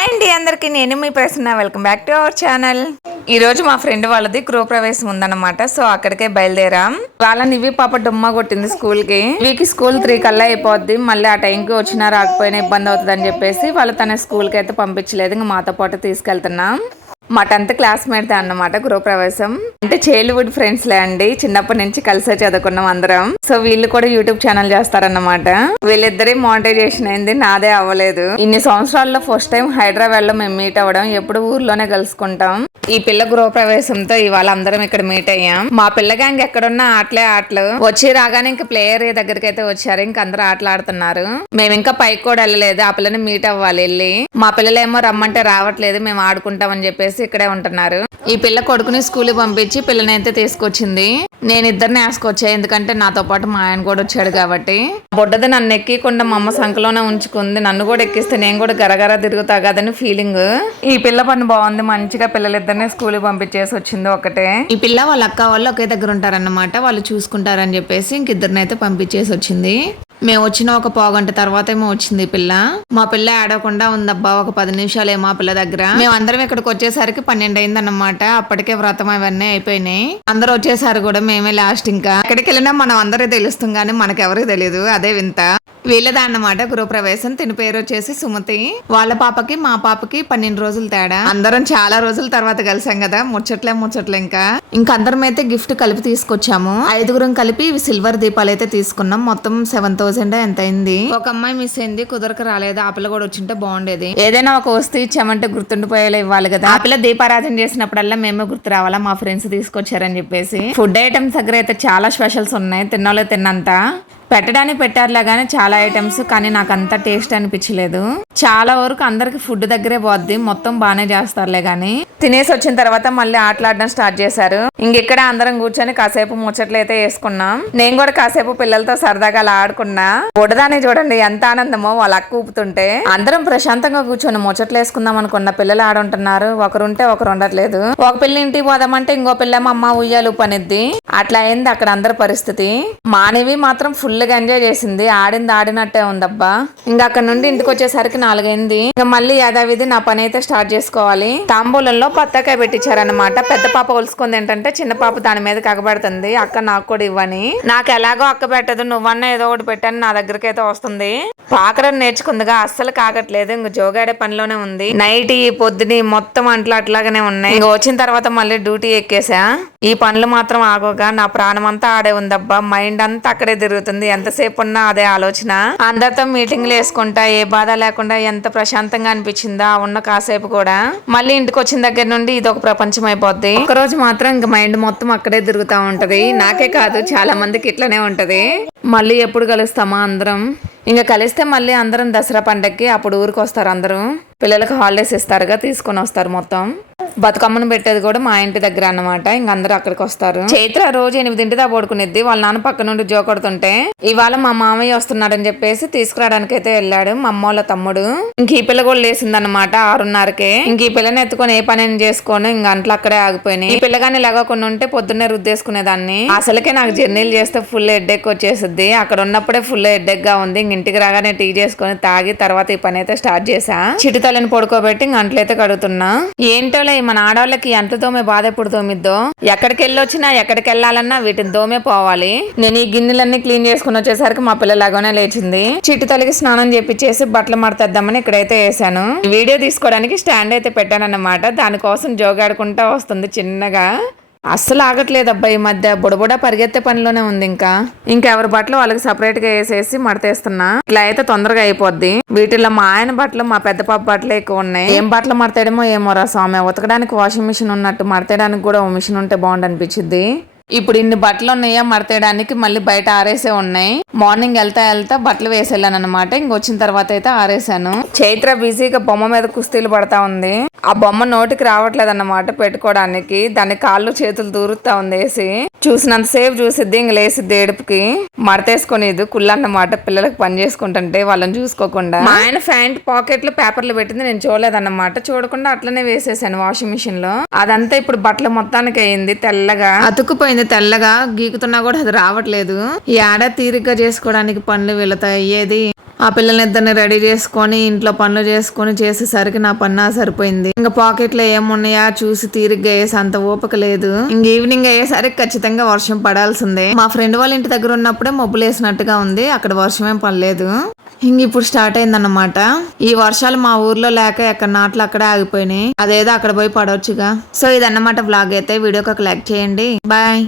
Hi అండి అందరికి, నేను మీ Prasanna. Welcome back to our channel. ఈ రోజు మా ఫ్రెండ్ వాళ్ళది గృహప్రవేశం ఉందన్నమాట. సో అక్కడికే బయలుదేరాం. వాళ్ళ నివి పాప డుమ్మా కొట్టింది స్కూల్ కి. నివికి స్కూల్ 3 కల్లా అయిపోద్ది. మళ్ళీ ఆ టైంకి వచ్చినా రాకపోయినా ఇబ్బంది అవుతుంది అని చెప్పేసి వాళ్ళు తన స్కూల్ కి అయితే పంపించలేదు. ఇంకా మాతో పాటు తీసుకెళ్తున్నాం. మా 10th క్లాస్మేట్ అన్నమాట గృహప్రవేశం. అంటే చైల్డ్హుడ్ ఫ్రెండ్స్ లే అండి, చిన్నప్పటి నుంచి కలిసే చదువుకున్నాం అందరం. సో వీళ్ళు కూడా యూట్యూబ్ ఛానల్ చేస్తారన్నమాట. వీళ్ళిద్దరే మానిటైజేషన్ అయింది, నాదే అవ్వలేదు. ఇన్ని సంవత్సరాల్లో ఫస్ట్ టైం హైదరాబాద్ లో మేము మీట్ అవ్వడం. ఎప్పుడు ఊర్లోనే కలుసుకుంటాం. ఈ పిల్ల గృహప్రవేశంతో ఇవాళ అందరం ఇక్కడ మీట్ అయ్యాం. మా పిల్ల గ్యాంగ్ ఎక్కడున్నా ఆటలు వచ్చి రాగానే ఇంకా ప్లేయర్ దగ్గరికి అయితే వచ్చారు. ఇంక అందరూ ఆటలు ఆడుతున్నారు. మేము ఇంకా పైకి కూడా వెళ్ళలేదు. ఆ పిల్లని మీట్ అవ్వాలి వెళ్ళి. మా పిల్లలేమో రమ్మంటే రావట్లేదు, మేము ఆడుకుంటామని చెప్పేసి ఇక్కడే ఉంటున్నారు. ఈ పిల్ల కొడుకుని స్కూల్ పంపించి పిల్లని అయితే తీసుకొచ్చింది. నేను ఇద్దరిని వేసుకొచ్చా, ఎందుకంటే నాతో పాటు మా ఆయన కూడా వచ్చాడు కాబట్టి. బొడ్డది నన్ను ఎక్కకుండా మా అమ్మ సంఖలోనే ఉంచుకుంది. నన్ను కూడా ఎక్కిస్తే నేను కూడా గరగర తిరుగుతా కదని ఫీలింగ్. ఈ పిల్ల పని బాగుంది, మంచిగా పిల్లలిద్దరిని స్కూల్ పంపించేసి వచ్చింది ఒకటే. ఈ పిల్ల వాళ్ళ అక్క వాళ్ళు ఒకే దగ్గర ఉంటారన్నమాట, వాళ్ళు చూసుకుంటారని చెప్పేసి ఇంకిద్దరిని అయితే పంపించేసి వచ్చింది. మేము వచ్చిన ఒక పావుగంట తర్వాత ఏమో వచ్చింది ఈ పిల్ల. మా పిల్ల ఆడకుండా ఉందబ్బా, ఒక 10 నిమిషాలు ఏమో ఆ పిల్ల దగ్గర. మేము అందరం ఇక్కడికి వచ్చేసరికి 12 అయిందన్నమాట. అప్పటికే వ్రతం అవన్నీ అయిపోయినాయి. అందరూ వచ్చేసారు కూడా, మేమే లాస్ట్. ఇంకా ఎక్కడికి వెళ్ళినా మనం అందరూ తెలుస్తాం కానీ మనకెవరికి తెలియదు, అదే వింత. వీళ్ళదా అన్నమాట గృహప్రవేశం. తిని పేరు వచ్చేసి సుమతి. వాళ్ళ పాపకి మా పాపకి 12 రోజులు తేడా. అందరం చాలా రోజుల తర్వాత కలిసాం కదా, ముచ్చట్లే ఇంకా అందరం అయితే గిఫ్ట్ కలిపి తీసుకొచ్చాము. 5గురం కలిపి సిల్వర్ దీపాలు అయితే తీసుకున్నాం. మొత్తం 7,000 ఎంత అయింది. ఒక అమ్మాయి మిస్ అయింది, కుదరక రాలేదు. ఆ పిల్ల కూడా వచ్చింటే బాగుండేది. ఏదైనా ఒక వస్తువు ఇచ్చామంటే గుర్తుండిపోయేలా ఇవ్వాలి కదా. ఆ పిల్ల దీపారాధన చేసినప్పుడల్లా మేమే గుర్తు రావాలా, మా ఫ్రెండ్స్ తీసుకొచ్చారని చెప్పేసి. ఫుడ్ ఐటమ్స్ దగ్గర అయితే చాలా స్పెషల్స్ ఉన్నాయి. తిన్నోళ్ళే తిన్నంత పెట్టడానికి పెట్టారులే కానీ చాలా ఐటమ్స్, కానీ నాకు అంత టేస్ట్ అనిపించలేదు. చాలా వరకు అందరికి ఫుడ్ దగ్గరే పోద్ది, మొత్తం బాగానే చేస్తారులే కానీ. తినేసి వచ్చిన తర్వాత మళ్ళీ ఆటలాడడం స్టార్ట్ చేశారు. ఇంకెక్కడ అందరం కూర్చొని కాసేపు ముచ్చట్లు అయితే వేసుకున్నాం. నేను కూడా కాసేపు పిల్లలతో సరదాగా అలా ఆడుకున్నా. బుడదాన్ని చూడండి ఎంత ఆనందమో, వాళ్ళ అక్క ఊపుతుంటే. అందరం ప్రశాంతంగా కూర్చొని ముచ్చట్లు వేసుకుందాం అనుకున్న పిల్లలు ఆడుంటున్నారు. ఒకరుంటే ఒకరు ఉండట్లేదు. ఒక పిల్ల ఇంటికి పోదామంటే ఇంకో పిల్ల అమ్మ ఉయ్యాలు పనిద్ది. అట్లా అయింది అక్కడ అందరి పరిస్థితి. మానవి మాత్రం ఫుల్ గా ఎంజాయ్ చేసింది. ఆడింది ఆడినట్టే ఉందబ్బా. ఇంకా అక్కడ నుండి ఇంటికి వచ్చేసరికి 4 అయింది. ఇంకా మళ్ళీ యథావిధి నా పని అయితే స్టార్ట్ చేసుకోవాలి. తాంబూలంలో పత్తాకాయ పెట్టించారనమాట. పెద్ద పాప ఒలుసుకుంది ఏంటంటే చిన్న పాప దాని మీద కగబడుతుంది. అక్క నాకు కూడా ఇవ్వని. నాకు ఎలాగో అక్క పెట్టదు, నువ్వన్నా ఏదో ఒకటి పెట్టని నా దగ్గరికి అయితే వస్తుంది. పాకడం నేర్చుకుందిగా, అస్సలు కాగట్లేదు. ఇంక జోగాడే పనిలోనే ఉంది. నైట్ ఈ పొద్దుని మొత్తం అంట్లు అట్లాగానే ఉన్నాయి. ఇంక వచ్చిన తర్వాత మళ్ళీ డ్యూటీ ఎక్కేసా. ఈ పనులు మాత్రం ఆగోగా నా ప్రాణం అంతా ఆడే ఉందబ్బా. మైండ్ అంతా అక్కడే తిరుగుతుంది. ఎంతసేపు ఉన్నా అదే ఆలోచన. అందరితో మీటింగ్లు వేసుకుంటా, ఏ బాధ లేకుండా ఎంత ప్రశాంతంగా అనిపించిందా ఉన్న కాసేపు కూడా. మళ్ళీ ఇంటికి వచ్చిన దగ్గర నుండి ఇది ఒక ప్రపంచం అయిపోద్ది. ఒకరోజు మాత్రం ఇంక మైండ్ మొత్తం అక్కడే తిరుగుతా ఉంటది. నాకే కాదు చాలా మందికి ఇట్లనే ఉంటది. మళ్ళీ ఎప్పుడు కలుస్తామా అందరం? ఇంకా కలిస్తే మళ్ళీ అందరం దసరా పండగకి అప్పుడు ఊరికి వస్తారు అందరూ. పిల్లలకు హాలిడేస్ ఇస్తారుగా, తీసుకొని వస్తారు మొత్తం. బతుకమ్మను పెట్టేది కూడా మా ఇంటి దగ్గర అన్నమాట. ఇంక అందరూ అక్కడికి వస్తారు. చైత్ర రోజు 8 దా పడుకునేది. వాళ్ళ నాన్న పక్క నుండి జోకొడుతుంటే ఇవాళ మా మామయ్య వస్తున్నాడని చెప్పేసి తీసుకురావడానికి అయితే వెళ్ళాడు మా అమ్మోళ్ళ తమ్ముడు. ఇంక ఈ పిల్ల కూడా లేసిందన్నమాట 6:30కే. ఇంక ఈ పిల్లని ఎత్తుకొని ఏ పని చేసుకొని ఇంక అంట్లు అక్కడే ఆగిపోయినాయి. ఈ పిల్లగాని లేకుండా ఉంటే పొద్దున్నే రుద్దేసుకునేదాన్ని. అసలుకే నాకు జర్నీలు చేస్తే ఫుల్ హెడ్ఏక్ వచ్చేసింది. అక్కడ ఉన్నప్పుడే ఫుల్ హెడ్ఏక్ గా ఉంది. ఇంటికి రాగానే టీ చేసుకొని తాగి తర్వాత ఈ పని అయితే స్టార్ట్ చేసా. చిటితలని పడుకోబెట్టి ఇంక అంట్లయితే కడుగుతున్నా. ఏంటోలే మన ఆడవాళ్ళకి ఎంత దోమే బాధ ఎప్పుడు దోమిద్దో. ఎక్కడికి వెళ్ళొచ్చినా ఎక్కడికి వెళ్ళాలన్నా వీటిని దోమే పోవాలి. నేను ఈ గిన్నెలన్నీ క్లీన్ చేసుకుని వచ్చేసరికి మా పిల్లలాగానే లేచింది. చిట్టి తల్లికి స్నానం చేపించేసి బట్టలు మడతేద్దామని ఇక్కడైతే వేసాను. వీడియో తీసుకోవడానికి స్టాండ్ అయితే పెట్టానన్నమాట. దానికోసం జోగాడుకుంటా వస్తుంది చిన్నగా. అస్సలు ఆగట్లేదు అబ్బాయి. ఈ మధ్య బుడబుడ పరిగెత్తే పనిలోనే ఉంది. ఇంకా ఎవరి బట్టలు వాళ్ళకి సపరేట్ గా వేసేసి మడతేస్తున్నా. ఇట్లా అయితే తొందరగా అయిపోద్ది. వీటిల్లో మా ఆయన బట్టలు మా పెద్ద పాప బట్టలు ఎక్కువ ఉన్నాయి. ఏం బట్టలు మడతేయడమో ఏమోరా స్వామి. ఉతకడానికి వాషింగ్ మిషన్ ఉన్నట్టు మడతేయడానికి కూడా ఓ మిషన్ ఉంటే బాగుండు అనిపించింది. ఇప్పుడు ఇన్ని బట్టలు ఉన్నాయా మడతేయడానికి, మళ్ళీ బయట ఆరేసే ఉన్నాయి. మార్నింగ్ వెళ్తా బట్టలు వేసేళ్ళాను అనమాట. ఇంకొచ్చిన తర్వాత అయితే ఆరేసాను. చైత్ర బిజీగా బొమ్మ మీద కుస్తీలు పడతా ఉంది. ఆ బొమ్మ నోటికి రావట్లేదు అన్నమాట పెట్టుకోవడానికి. దాని కాళ్ళు చేతులు దూరుతా ఉంది వేసి. చూసినంత సేపు చూసిద్ది, ఇంక లేసిద్ది ఏడుపుకి. మడతేసుకునేది కుళ్ళన్నమాట. పిల్లలకు పని చేసుకుంటుంటే వాళ్ళని చూసుకోకుండా. మా ఆయన ప్యాంట్ పాకెట్ లో పేపర్లు పెట్టింది, నేను చూడలేదన్నమాట. చూడకుండా అట్లనే వేసేసాను వాషింగ్ మిషన్ లో. అదంతా ఇప్పుడు బట్టలు మొత్తానికి అయింది. తెల్లగా అతుక్కుపోయింది. తెల్లగా గీకుతున్నా కూడా అది రావట్లేదు. ఈ ఆడ తీరిగ్గా చేసుకోవడానికి పనులు వీళ్ళతో అయ్యేది. ఆ పిల్లలిద్దరిని రెడీ చేసుకొని ఇంట్లో పనులు చేసుకొని చేసేసరికి నా పన్నా సరిపోయింది. ఇంకా పాకెట్ లో ఏమున్నాయా చూసి తీరిగ్గా వేసి అంత ఓపిక లేదు. ఇంక ఈవినింగ్ అయ్యేసరికి ఖచ్చితంగా వర్షం పడాల్సిందే. మా ఫ్రెండ్ వాళ్ళ ఇంటి దగ్గర ఉన్నప్పుడే మబ్బులు వేసినట్టుగా ఉంది, అక్కడ వర్షం ఏం పడలేదు. ఇంక ఇప్పుడు స్టార్ట్ అయిందన్నమాట. ఈ వర్షాలు మా ఊర్లో లేక ఎక్కడ నాట్లు అక్కడే ఆగిపోయినాయి. అదేదో అక్కడ పోయి పడవచ్చుగా. సో ఇదన్నమాట వ్లాగ్ అయితే. వీడియోకి ఒక లైక్ చేయండి. బాయ్.